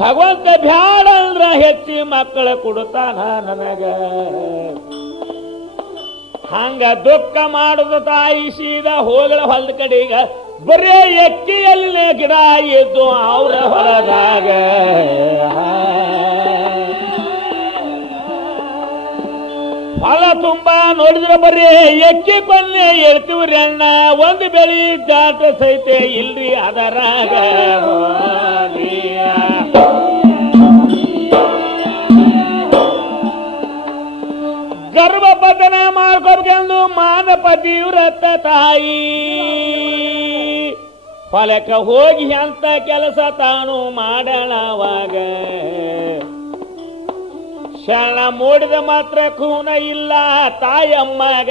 ಭಗವಂತ ಬ್ಯಾಡ ಅಂದ್ರ ಹೆಚ್ಚಿ ಮಕ್ಕಳ ಕೊಡುತ್ತಾನ ನನಗ. ಹಂಗ ದುಃಖ ಮಾಡುದು ತಾಯಿ ಸೀದಾ ಹೋಗಳ ಹೊಲದ ಕಡೆಗ ಬರೇ ಎಕ್ಕಿಯಲ್ಲೇ ಗಿಡ ಇದ್ದು ಅವರ ಹೊಲದಾಗ. ಹೊಲ ತುಂಬಾ ನೋಡಿದ್ರೆ ಬರೀ ಎಕ್ಕಿ ಕೊನ್ನೆ ಹೇಳ್ತೀವ್ರಿ ಅಣ್ಣ, ಒಂದು ಬೆಳಿ ಜಾತ ಸಹಿತ ಇಲ್ರಿ ಅದರಾಗ. ಗರ್ಭಪತನ ಮಾಡ್ಕೊಬೇಕೆಂದು ಮಾನಪತಿ ವ್ರತ ತಾಯಿ ಹೊಲಕ್ಕ ಹೋಗಿ ಅಂತ ಕೆಲಸ ತಾನು ಮಾಡಣವಾಗ. ಶರಣ ಮೂಡಿದ ಮಾತ್ರ ಖೂನ ಇಲ್ಲ ತಾಯಮ್ಮಗ,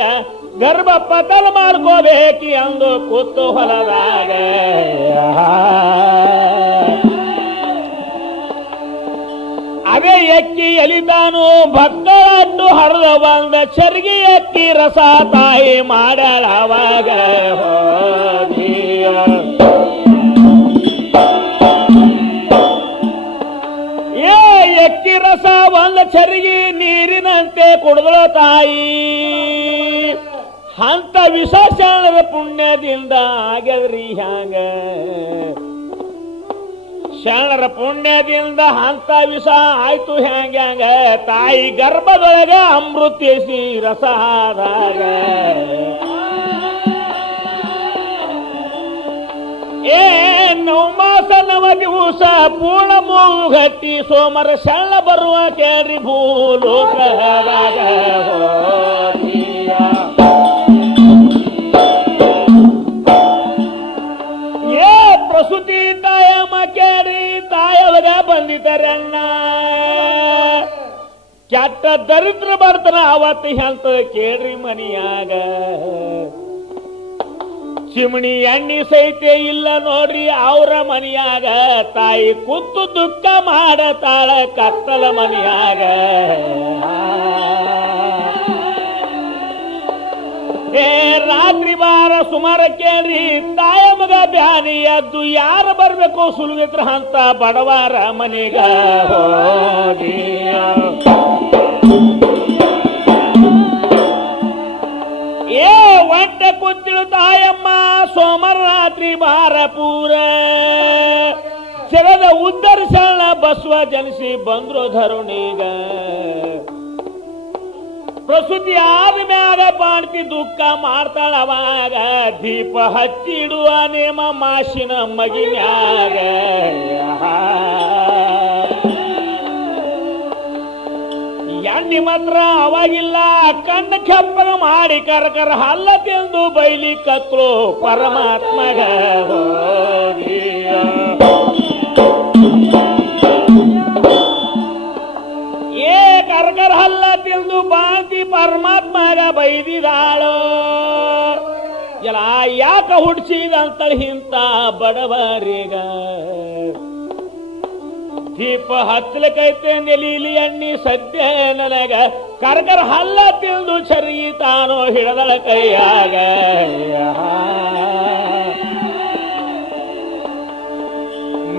ಗರ್ಭಪತನ ಮಾಡ್ಕೋಬೇಕಿ ಅಂದು ಕೂತು ಹೊಲದಾಗ. ಅದೇ ಎಕ್ಕಿ ಎಲಿತಾನು ಭಕ್ತರನ್ನು ಹರಿದ ಬಂದ ಚರ್ಗಿ ಎಕ್ಕಿ ರಸ ತಾಯಿ ಮಾಡಳವಾಗ. ಎಕ್ಕಿ ರಸ ಒಂದ ಚರಿಗೆ ನೀರಿನಂತೆ ಕುಡಿದಳು ತಾಯಿ. ಅಂತ ವಿಶೇಷಣದ ಪುಣ್ಯದಿಂದ ಆಗ್ಯದ್ರಿ ಹ್ಯಾಂಗ. ಶರಣರ ಪುಣ್ಯದಿಂದ ಅಂತ ವಿಷ ಆಯ್ತು ಹ್ಯಾಂಗ. ತಾಯಿ ಗರ್ಭದೊಳಗ ಅಮೃತಿಸಿ ರಸದಾಗ. ನವಮಾಸ ನವ ದಿವಸ ಪೂರ್ಣ ಮೂಗಟ್ಟಿ ಸೋಮರ ಶರಣ ಬರುವ ಕೇಳಿ ಭೂಲೋಕದಾಗ. ಪ್ರಸೂತಿ ತಾಯಮ್ಮ ಕೇಳಿ ತಾಯವಾಗ ಬಂದಿದ್ದಾರಣ್ಣ. ಕೆಟ್ಟ ದರಿದ್ರ ಬರ್ತಾನ ಅವತ್ತು ಅಂತ ಕೇಳ್ರಿ ಮನಿಯಾಗ. ಚಿಮಣಿ ಎಣ್ಣಿ ಸಹಿತ ಇಲ್ಲ ನೋಡ್ರಿ ಅವ್ರ ಮನಿಯಾಗ. ತಾಯಿ ಕೂತು ದುಃಖ ಮಾಡತಾಳ ಕತ್ತಲ ಮನಿಯಾಗ. ರಾತ್ರಿ ಬಾರ ಸುಮಾರ ಕೇಳ್ರಿ ತಾಯ ಮಗ ಬ್ಯಾನಿ ಎದ್ದು ಯಾರು ಬರ್ಬೇಕು ಸುಲ್ವಿತ್ರ ಅಂತ ಬಡವರ ಮನೆಗ ಹೋಗಿ. ಒಂಟೆ ಕೂತಿಳು ತಾಯಮ್ಮ ಸೋಮರ ರಾತ್ರಿ ಬಾರ ಪೂರ. ಜಗದ ಉದ್ದರ್ಶನ ಬಸವ ಜನಿಸಿ ಬಂದ್ರು ಧರುಣಿಗ. ಪ್ರಸೂತಿ ಆದ ಮ್ಯಾಗ ಬಾಣ್ತಿ ದುಃಖ ಮಾಡ್ತಾಳ ಅವಾಗ. ದೀಪ ಹಚ್ಚಿಡುವ ನೇಮ ಮಾಸಿನ ಮಗಿನ್ಯಾಗ. ಎಣ್ಣಿ ಮಾತ್ರ ಅವಾಗಿಲ್ಲ ಕಣ್ಣು ಕೆಂಪಗ ಮಾಡಿ ಕರಕರ ಹಲ್ಲ ತಿಂದು ಬೈಲಿ ಕತ್ರು ಪರಮಾತ್ಮಗ. ಕರ್ಕರ ಹಲ್ಲ ತಿಂದು ಬಾಂತಿ ಪರಮಾತ್ಮಗ ಬೈದಿದಾಳು. ಎಲ್ಲ ಯಾಕ ಹುಡ್ಸಿದಂತ ಇಂತ ಬಡವರಿಗ. ದೀಪ ಹಚ್ಚಲಕೈತೆ ನೆಲೀಲಿ ಎಣ್ಣಿ ಸದ್ಯ ನನಗ. ಕರ್ಕರ ಹಲ್ಲ ತಿಂದು ಚರ್ಗಿ ತಾನು ಹಿಡದಳ ಕೈಯಾಗ.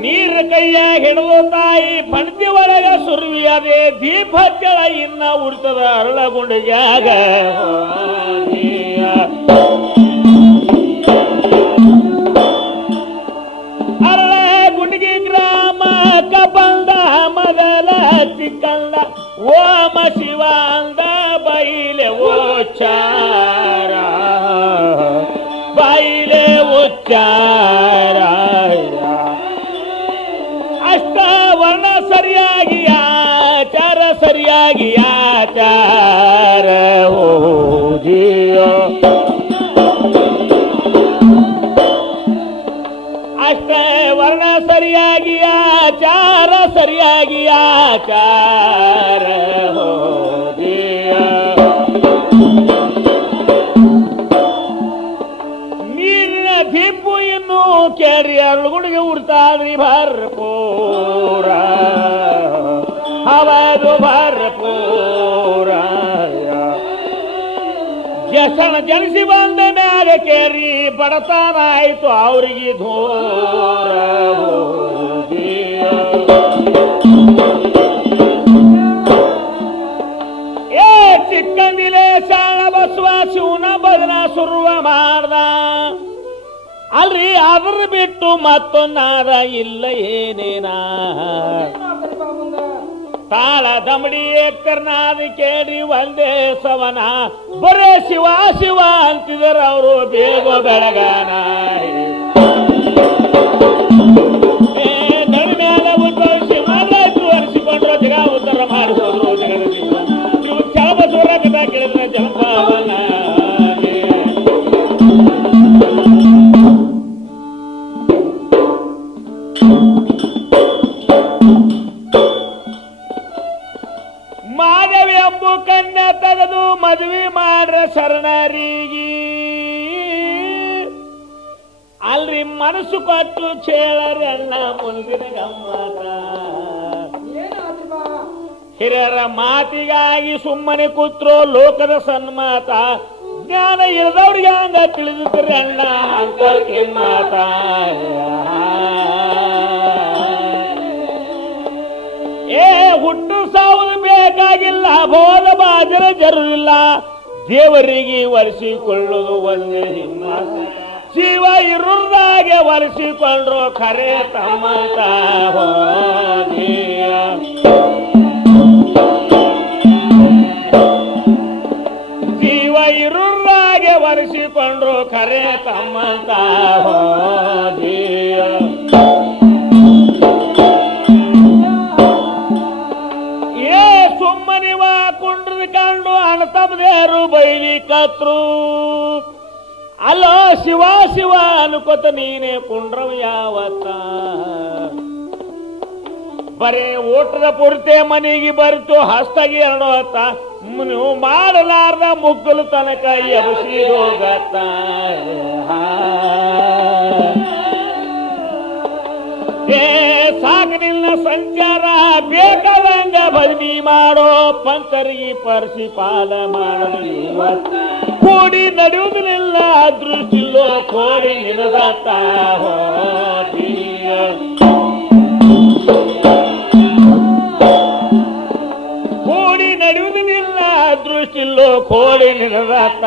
ನೀರ ಕೈಯ ಹಿಡಿದು ತಾಯಿ ಪಣತಿ ಒಳಗ ಸುರುವಿ ಅದೇ ದೀಪ ಹಚ್ಚಳ ಇನ್ನ ಉಡ್ತದ ಅರಳಗುಂಡಿಗ್ಯಾಗ. ಅರಳಗುಂಡಿಗೆ ಗ್ರಾಮ ಕಬಂದ ಮೊದಲ ಚಿಕ್ಕಂದ ಓಮ ಶಿವ ಅಂದ ಬೈಲೆ ಉಚ್ಚಾರ ಬೈಲೆ ಉಚ್ಚಾರ. ಅಷ್ಟವರ್ಣ ಸರಿಯಾಗಿ ಆಚಾರ ಸರಿಯಾಗಿ ಆಚಾರ ಓದಿಯೋ. ಅಷ್ಟವರ್ಣ ಸರಿಯಾಗಿ ಆಚಾರ ಸರಿಯಾಗಿ ಆಚಾರ ಓದಿಯೋ. ನೀರಿನ ದೀಪು ಇನ್ನು ಕೇರಿ ಅರಳುಗುಡಿಗೆ ಉಡ್ತಾದ್ರಿ ಭರ್ಪೂರ. ಹವದು ಭರ್ಪೂರ. ಜಸಣ ಜನಿಸಿ ಬಂದ ಮ್ಯಾಗ ಕೇರಿ ಬಡತನ ಆಯ್ತು ಅವ್ರಿಗೆ ಧೂರ. ಏ ಚಿಕ್ಕಂದಿಲೆ ಶಾಣ ಬಸವ ಶಿವನ ಬದನ ಶುರುವ ಮಾಡ್ದ ಅಲ್ರಿ ಅದ್ರ ಬಿಟ್ಟು ಮತ್ತೊಂದಾದ ಇಲ್ಲ ಏನೇನ ತಾಳ ದಮಡಿ ಕರ್ನಾದ ಕೇಳಿ ಒಂದೇ ಸವನ ಬರೇ ಶಿವ ಶಿವ ಅಂತಿದ್ರ ಅವರು ಬೇಗ ಬೆಳಗಾನ ನಡು ಮೇಲೆ ಉದ್ಭವಿಸಿ ಮರಳಾಯ್ತು ಅನಿಸಿಕೊಂಡ್ರು ಜಗ ಉತ್ತರ ಮಾಡಿಸೋದ್ರು ಜಗದ ಇವು ಚಳಬಸವರ ಕಥಾ ಕೇಳಿದ್ರೆ ಜಲಪಾವನ ಮಾಧವಿ ಅಂಬು ಕನ್ಯ ತೆಗೆದು ಮದುವೆ ಮಾಡ್ರ ಶರಣರಿಗೆ ಅಲ್ರಿ ಮನಸ್ಸು ಕೊಟ್ಟು ಚೇಳರಣ್ಣ ಮುಂದಿನ ಗಮ್ಮತ ಹಿರಿಯರ ಮಾತಿಗಾಗಿ ಸುಮ್ಮನೆ ಕೂತ್ರು ಲೋಕದ ಸನ್ಮಾತ ಜ್ಞಾನ ಇರದವ್ರಿಗೆ ಹಂಗ ತಿಳಿದಿದ್ರಿ ಅಣ್ಣ ಅಂತರ್ಕೆ ಮಾತ ಏ ಹುಟ್ಟು ಸಾವುದು ಬೇಕಾಗಿಲ್ಲ ಬೋಧ ಬಾಜರ ಜರುರಿಲ್ಲ ದೇವರಿಗೆ ಒಲಿಸಿಕೊಳ್ಳುವುದು ಒಂದೇ ಹಿಮ್ಮತ ಜೀವ ಇರುವುದಾಗೆ ಒಲಿಸಿಕೊಂಡ್ರು ಖರೆ ತಮ್ಮಂತ ಜೀವ ಇರುವುದಾಗೆ ಒಲಿಸಿಕೊಂಡ್ರು ಖರೆ ತಮ್ಮಂತ ಸುಮ್ಮನಿವ ಕುಂಡ್ರದ ಕಂಡು ಅಣತಬದೇರು ಬೈಲಿ ಕತ್ರು ಅಲ್ಲ ಶಿವ ಶಿವ ಅನ್ಕೋತ ನೀನೇ ಕುಂಡ್ರವ ಯಾವತ್ತ ಬರೇ ಓಟದ ಪುರ್ತೆ ಮನೆಗೆ ಬರಿತು ಹಸ್ತಗಿ ಎರಡು ಹೊತ್ತ ನೀವು ಮಾಡಲಾರ್ದ ಮುಗ್ಗಲು ತನಕ ಎಬಸಿ ಹೋಗತ್ತ ಸಾಕು ನಿನ್ನ ಸಂಚಾರ ಬೇಕಾದಂಗ ಬದಲಿ ಮಾಡೋ ಪಂಚರಿಗೆ ಪರ್ಸಿ ಪಾಲ ಮಾಡಲು ಕೂಡಿ ನಡೆಯುವುದಿಲ್ಲ ದೃಷ್ಟಿಲ್ಲೋ ಕೋಡಿ ನಿನದತ್ತ ಕೂಡಿ ನಡೆಯುವುದಿಲ್ಲ ದೃಷ್ಟಿಲ್ಲೋ ಕೋಡಿ ನಿನದತ್ತ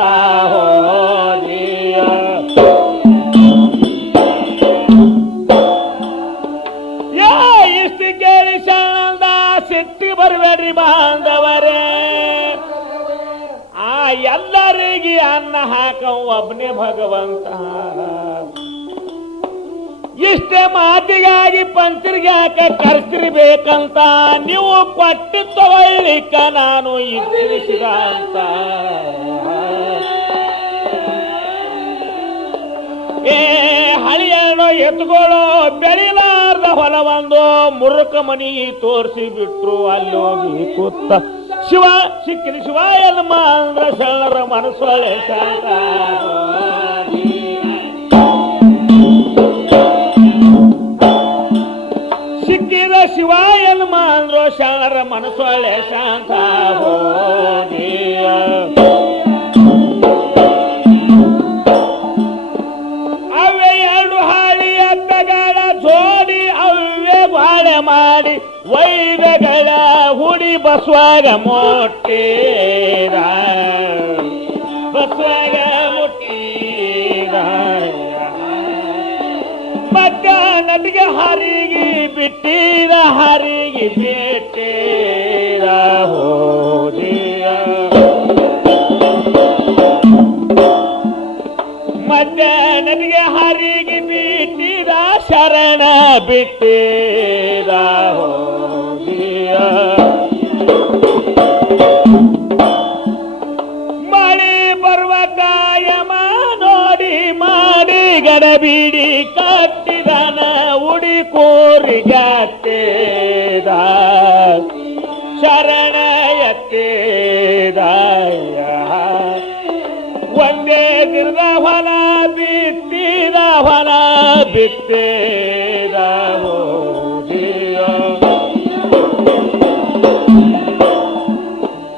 ಇಷ್ಟು ಕೇಳಿ ಶರಣಂದ ಸಿಟ್ಟಿ ಬರಬೇಡ್ರಿ ಬಾಂಧವರೇ ಆ ಎಲ್ಲರಿಗೆ ಅನ್ನ ಹಾಕ ಒಬ್ಬನೇ ಭಗವಂತ ಇಷ್ಟೇ ಮಾತಿಗಾಗಿ ಪಂಚರಿಗೆ ಹಾಕ ಕರ್ತಿರ್ಬೇಕಂತ ನೀವು ಕೊಟ್ಟು ತಗೊಳ್ಳಿಕ್ಕ ನಾನು ಇರಿಸಿದ ಅಂತ ಏ ಹಳಿಯಣ್ಣು ಎತ್ಕೊಳ್ಳೋ ಬೆಳಿಲಾರ್ದ ಹೊಲವೊಂದು ಮುರುಕ ಮನಿ ತೋರಿಸಿ ಬಿಟ್ರು ಅಲ್ಲೋಗಿ ಕೂತ ಶಿವ ಸಿಕ್ಕಿದ ಶಿವ ಎನ್ಮ ಅಂದ್ರ ಶರಣರ ಮನಸ್ಸೊಳೆ ಶಾಂತ ಸಿಕ್ಕಿದ ಶಿವ ಎನ್ಮ ಅಂದ್ರು ಶರಣರ ಮನಸ್ಸೊಳೆ ಶಾಂತ ಮಾಡಿ ವೈರಗಳ ಹುಡಿ ಬಸವಾಗ ಮೊಟ್ಟೇರ ಬಸವಾಗ ಮುಟ್ಟೀರ ಮತ್ತ ನದಿಗೆ ಹರಿಗೆ ಬಿಟ್ಟಿರ ಹರಿಗೆ ಬಿಟ್ಟೇರ ಹೋದಿಯ ಮತ್ತ ನದಿಗೆ ಹರಿಗೆ ಬಿಟ್ಟಿರ ಶರಣ ಬಿಟ್ಟೇರ ಹೋದಿಯ ಮಳೆ ಬರುವ ಕಾಯಮ ನೋಡಿ ಮಾಡಿ ಗಡಬಿಡಿ ಕಟ್ಟಿದನ ಉಡಿ ಕೋರಿಗತ್ತೇದ ಶರಣ ಎತ್ತೇದ ಒಂದೇ ದಿನದ ಹೊಲ ಬಿತ್ತಿದ ಹೊಲ ಬಿತ್ತೇ